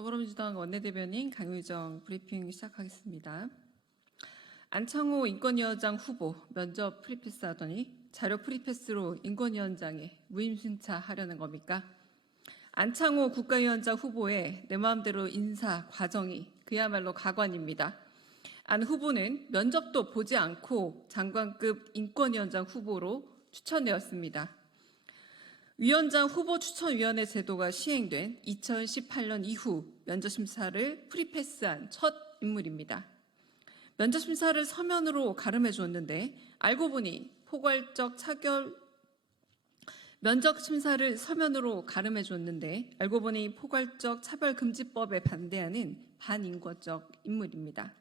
더불어민주당 원내대변인 강유정 브리핑 시작하겠습니다. 안창호 인권위원장 후보 면접 프리패스 하더니 자료 프리패스로 인권위원장에 무임승차하려는 겁니까? 안창호 국가위원장 후보의 내 마음대로 인사 과정이 그야말로 가관입니다. 안 후보는 면접도 보지 않고 장관급 인권위원장 후보로 추천되었습니다. 위원장 후보추천위원회 제도가 시행된 2018년 이후 면접심사를 프리패스한 첫 인물입니다. 면접심사를 서면으로 가름해 줬는데 알고 보니 면접심사를 서면으로 가름해 줬는데 알고 보니 포괄적 차별금지법에 반대하는 반인권적 인물입니다.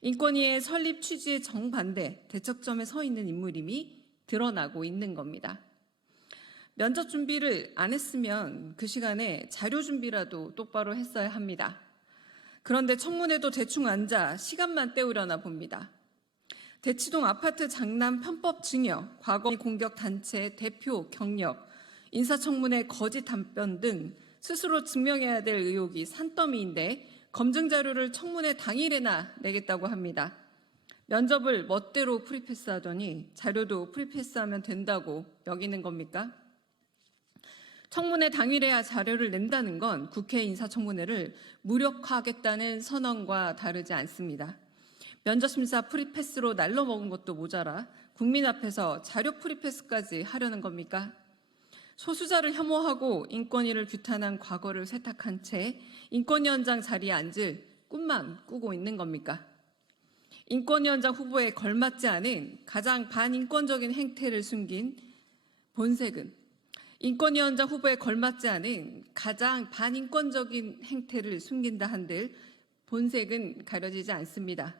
인권위의 설립 취지에 정반대 대척점에 서 있는 인물임이 드러나고 있는 겁니다. 면접 준비를 안 했으면 그 시간에 자료 준비라도 똑바로 했어야 합니다. 그런데 청문회도 대충 앉아 시간만 때우려나 봅니다. 대치동 아파트 장남 편법 증여, 과거 공격 단체 대표 경력, 인사청문회 거짓 답변 등 스스로 증명해야 될 의혹이 산더미인데 검증 자료를 청문회 당일에나 내겠다고 합니다. 면접을 멋대로 프리패스하더니 자료도 프리패스하면 된다고 여기는 겁니까? 청문회 당일에야 자료를 낸다는 건 국회 인사청문회를 무력화하겠다는 선언과 다르지 않습니다. 면접심사 프리패스로 날려먹은 것도 모자라 국민 앞에서 자료 프리패스까지 하려는 겁니까? 소수자를 혐오하고 인권위를 규탄한 과거를 세탁한 채 인권위원장 자리에 앉을 꿈만 꾸고 있는 겁니까? 인권위원장 후보에 걸맞지 않은 가장 반인권적인 행태를 숨긴 본색은 인권위원장 후보에 걸맞지 않은 가장 반인권적인 행태를 숨긴다 한들 본색은 가려지지 않습니다.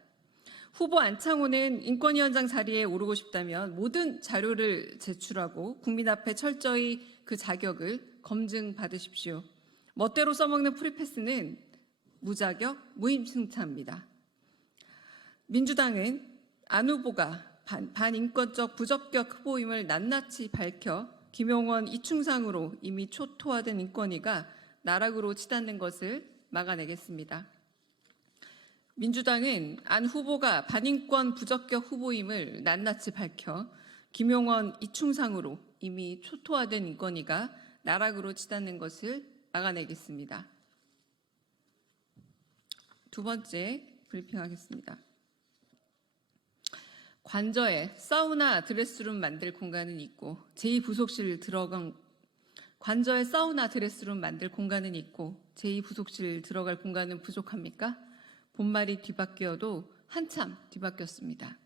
후보 안창호는 인권위원장 자리에 오르고 싶다면 모든 자료를 제출하고 국민 앞에 철저히 그 자격을 검증받으십시오. 멋대로 써먹는 프리패스는 무자격, 무임승차입니다. 민주당은 안 후보가 반인권적 부적격 후보임을 낱낱이 밝혀 김용원 이충상으로 이미 초토화된 인권위가 나락으로 치닫는 것을 막아내겠습니다. 민주당은 안 후보가 반인권 부적격 후보임을 낱낱이 밝혀 김용원 이충상으로 이미 초토화된 인권위가 나락으로 치닫는 것을 막아내겠습니다. 두 번째 브리핑하겠습니다. 관저에 사우나 드레스룸 만들 공간은 있고 관저에 사우나 드레스룸 만들 공간은 있고 제2부속실 들어갈 공간은 부족합니까? 본말이 뒤바뀌어도 한참 뒤바뀌었습니다.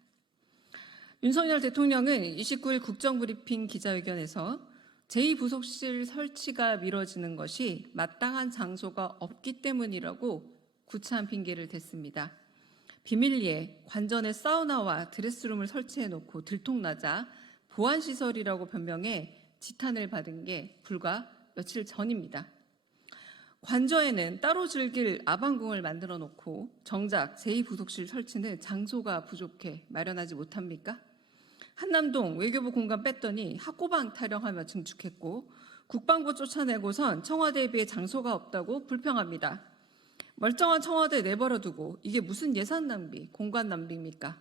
윤석열 대통령은 29일 국정브리핑 기자회견에서 제2부속실 설치가 미뤄지는 것이 마땅한 장소가 없기 때문이라고 구차한 핑계를 댔습니다. 비밀리에 관전에 사우나와 드레스룸을 설치해놓고 들통나자 보안시설이라고 변명해 지탄을 받은 게 불과 며칠 전입니다. 관저에는 따로 즐길 아방궁을 만들어 놓고 정작 제2부속실 설치는 장소가 부족해 마련하지 못합니까? 한남동 외교부 공간 뺐더니 학고방 타령하며 증축했고 국방부 쫓아내고선 청와대에 비해 장소가 없다고 불평합니다. 멀쩡한 청와대 내버려두고 이게 무슨 예산 낭비, 공간 낭비입니까?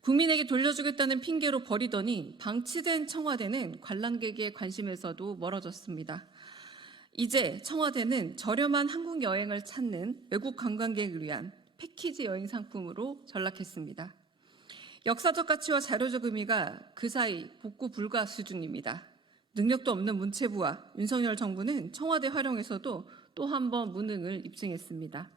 국민에게 돌려주겠다는 핑계로 버리더니 방치된 청와대는 관람객의 관심에서도 멀어졌습니다. 이제 청와대는 저렴한 한국 여행을 찾는 외국 관광객을 위한 패키지 여행 상품으로 전락했습니다. 역사적 가치와 자료적 의미가 그 사이 복구 불가 수준입니다. 능력도 없는 문체부와 윤석열 정부는 청와대 활용에서도 또 한 번 무능을 입증했습니다.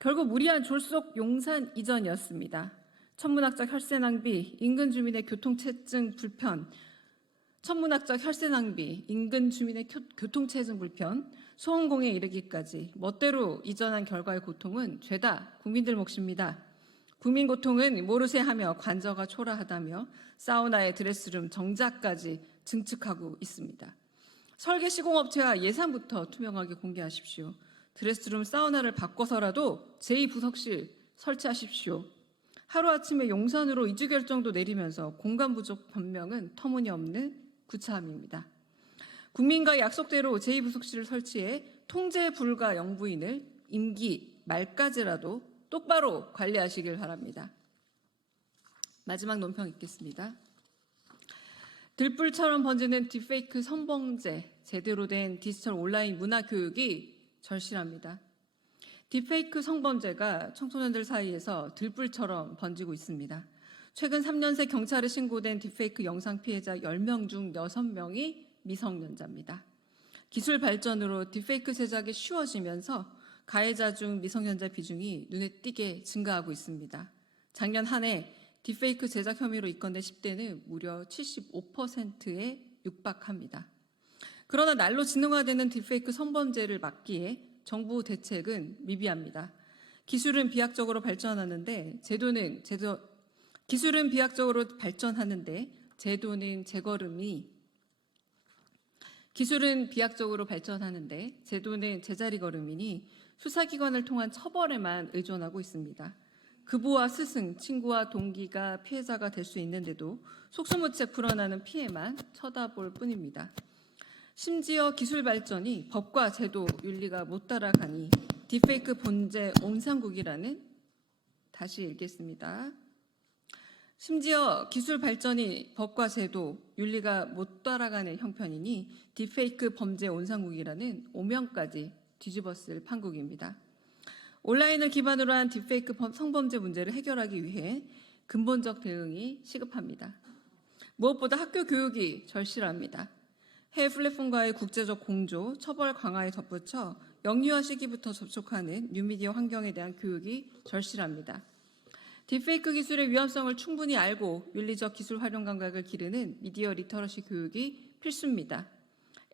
결국 무리한 졸속 용산 이전이었습니다. 천문학적 혈세 낭비, 인근 주민의 교통체증 불편, 소원공에 이르기까지 멋대로 이전한 결과의 고통은 죄다 국민들 몫입니다. 국민 고통은 모르쇠 하며 관저가 초라하다며 사우나의 드레스룸 정자까지 증축하고 있습니다. 설계 시공업체와 예산부터 투명하게 공개하십시오. 드레스룸 사우나를 바꿔서라도 제2부속실 설치하십시오. 하루아침에 용산으로 이주 결정도 내리면서 공간 부족 변명은 터무니없는 구차함입니다. 국민과 약속대로 제2부속실을 설치해 통제 불가 영부인을 임기 말까지라도 똑바로 관리하시길 바랍니다. 마지막 논평 읽겠습니다. 들불처럼 번지는 딥페이크 선범죄, 제대로 된 디지털 온라인 문화 교육이 절실합니다. 딥페이크 성범죄가 청소년들 사이에서 들불처럼 번지고 있습니다. 최근 3년 새 경찰에 신고된 딥페이크 영상 피해자 10명 중 6명이 미성년자입니다. 기술 발전으로 딥페이크 제작이 쉬워지면서 가해자 중 미성년자 비중이 눈에 띄게 증가하고 있습니다. 작년 한 해 딥페이크 제작 혐의로 입건된 10대는 무려 75%에 육박합니다. 그러나 날로 진흥화되는 딥페이크 성범죄를 막기에 정부 대책은 미비합니다. 기술은 비약적으로 발전하는데 제도는 제자리 걸음이니 수사기관을 통한 처벌에만 의존하고 있습니다. 그부와 스승, 친구와 동기가 피해자가 될 수 있는데도 속수무책 불어나는 피해만 쳐다볼 뿐입니다. 심지어 기술 발전이 법과 제도, 윤리가 못 따라가니 딥페이크 범죄 온상국이라는, 다시 읽겠습니다. 심지어 기술 발전이 법과 제도, 윤리가 못 따라가는 형편이니 딥페이크 범죄 온상국이라는 오명까지 뒤집어쓸 판국입니다. 온라인을 기반으로 한 딥페이크 성범죄 문제를 해결하기 위해 근본적 대응이 시급합니다. 무엇보다 학교 교육이 절실합니다. 해외 플랫폼과의 국제적 공조, 처벌 강화에 덧붙여 영유아 시기부터 접촉하는 뉴미디어 환경에 대한 교육이 절실합니다. 딥페이크 기술의 위험성을 충분히 알고 윤리적 기술 활용 감각을 기르는 미디어 리터러시 교육이 필수입니다.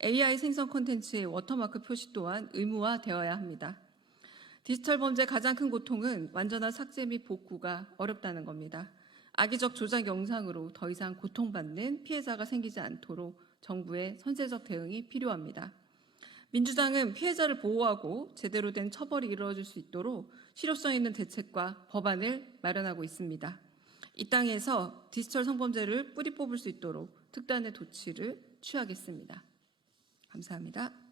AI 생성 콘텐츠의 워터마크 표시 또한 의무화되어야 합니다. 디지털 범죄의 가장 큰 고통은 완전한 삭제 및 복구가 어렵다는 겁니다. 악의적 조작 영상으로 더 이상 고통받는 피해자가 생기지 않도록 정부의 선제적 대응이 필요합니다. 민주당은 피해자를 보호하고 제대로 된 처벌이 이루어질 수 있도록 실효성 있는 대책과 법안을 마련하고 있습니다. 이 땅에서 디지털 성범죄를 뿌리 뽑을 수 있도록 특단의 조치를 취하겠습니다. 감사합니다.